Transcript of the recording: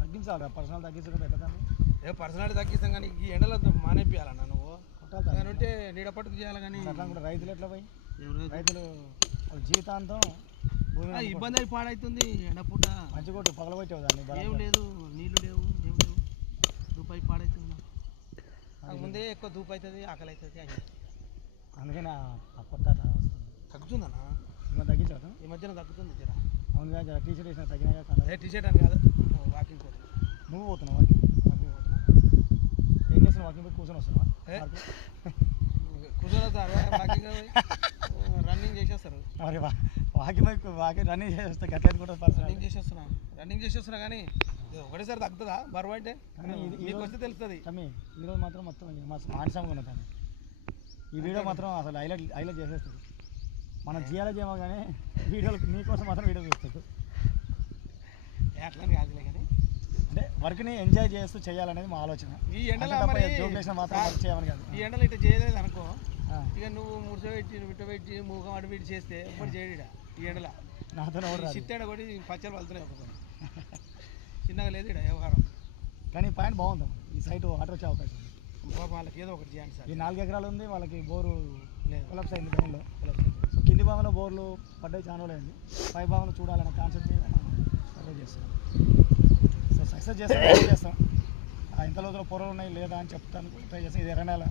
తగ్గించాలి, పర్సనల్ తగ్గించడం పెట్టదాన్ని. పర్సనాలిటీ తగ్గిస్తాం కానీ ఈ ఎండలో మానేపియాలన్నా నువ్వు ఉంటే నీడ పట్టుకు చేయాలి. కానీ అట్లా కూడా రైతులు ఎట్లా పోయి రైతులు వాళ్ళ జీవితాంతం ఇబ్బంది అయి పాడవుతుంది. ఎండపూట మంచిగొట్టు పగలగొట్టావు దాన్ని. ఏం లేదు, నీళ్ళు లేవు, ఏం లేవు, దూపాయి పాడవుతుంది. ముందే ఎక్కువ దూపు అవుతుంది, ఆకలి అవుతుంది. అందుకని ఆ పొట్ట తగ్గుతుందన్నా, తగ్గించడం ఈ మధ్యన తగ్గుతుంది. జర అవునుగా, జర టీషర్ట్ వేసిన తగ్గినాయా? టీషర్ట్ అని కాదు, వాకింగ్ పోతుంది. నువ్వు పోతున్నావు వాకింగ్? వాకింగ్ పోతున్నా. ఏం చేస్తున్నావు? వాకింగ్ పోయి కూర్చొని వస్తున్నావా? కూర్చొని వస్తారు, వాకింగ్ రన్నింగ్ చేసేస్తారు. మరి వాకింగ్ రన్నింగ్ చేసేస్తా గట్లయితే కూడా రన్నింగ్ చేసేస్తున్నా కానీ ఒకటేసారి తగ్గుతుందా బరువు అంటే? మీకు వస్తే తెలుస్తుంది. ఈరోజు మాత్రం మొత్తం ఆడిసాంగా ఉన్నది. ఈ వీడియో మాత్రం అసలు హైలైట్ చేసేస్తుంది. మనం చేయమో కానీ వీడియోలు మీకోసం మాత్రం వీడియో చూస్తుంది. అట్లని కాదులే కానీ అంటే వర్క్ని ఎంజాయ్ చేస్తూ చేయాలనేది మా ఆలోచన. ఈ ఎండలో మాత్రం వర్క్ చేయమని కాదు. ఈ ఎండలో ఇట్లా చేయలేదు అనుకో, ఇక నువ్వు ముడిసోబెట్టి విట్టబెట్టి మూగం అడిపెట్టి చేస్తే ఇప్పుడు చేయడా ఈ ఎండలో. నాతో చిత్తేడ కూడా పచ్చలు వెళ్తున్నాయి ఒక్కొక్కరు. చిన్నగా లేదు ఇక్కడ వ్యవహారం. కానీ పాయింట్ బాగుంది. ఈ సైట్ వాటర్ వచ్చే అవకాశం ఉంది. వాళ్ళకి ఏదో ఒకటి చేయండి సార్. ఈ 4 ఎకరాలు ఉంది, వాళ్ళకి బోరు కొలాప్స్ అయింది టైంలో. సో కింది భాగంలో బోర్లు పడ్డాయి, చాలా అయింది. పై భాగంలో చూడాలనే కాన్సెప్ట్ మీద సర్వే చేస్తున్నాం. సో సక్సెస్ చేస్తాం. ఇంత లోతుల పొరలు ఉన్నాయి లేదా అని చెప్తాను ట్రై చేస్తాం. ఇది 2 నెలల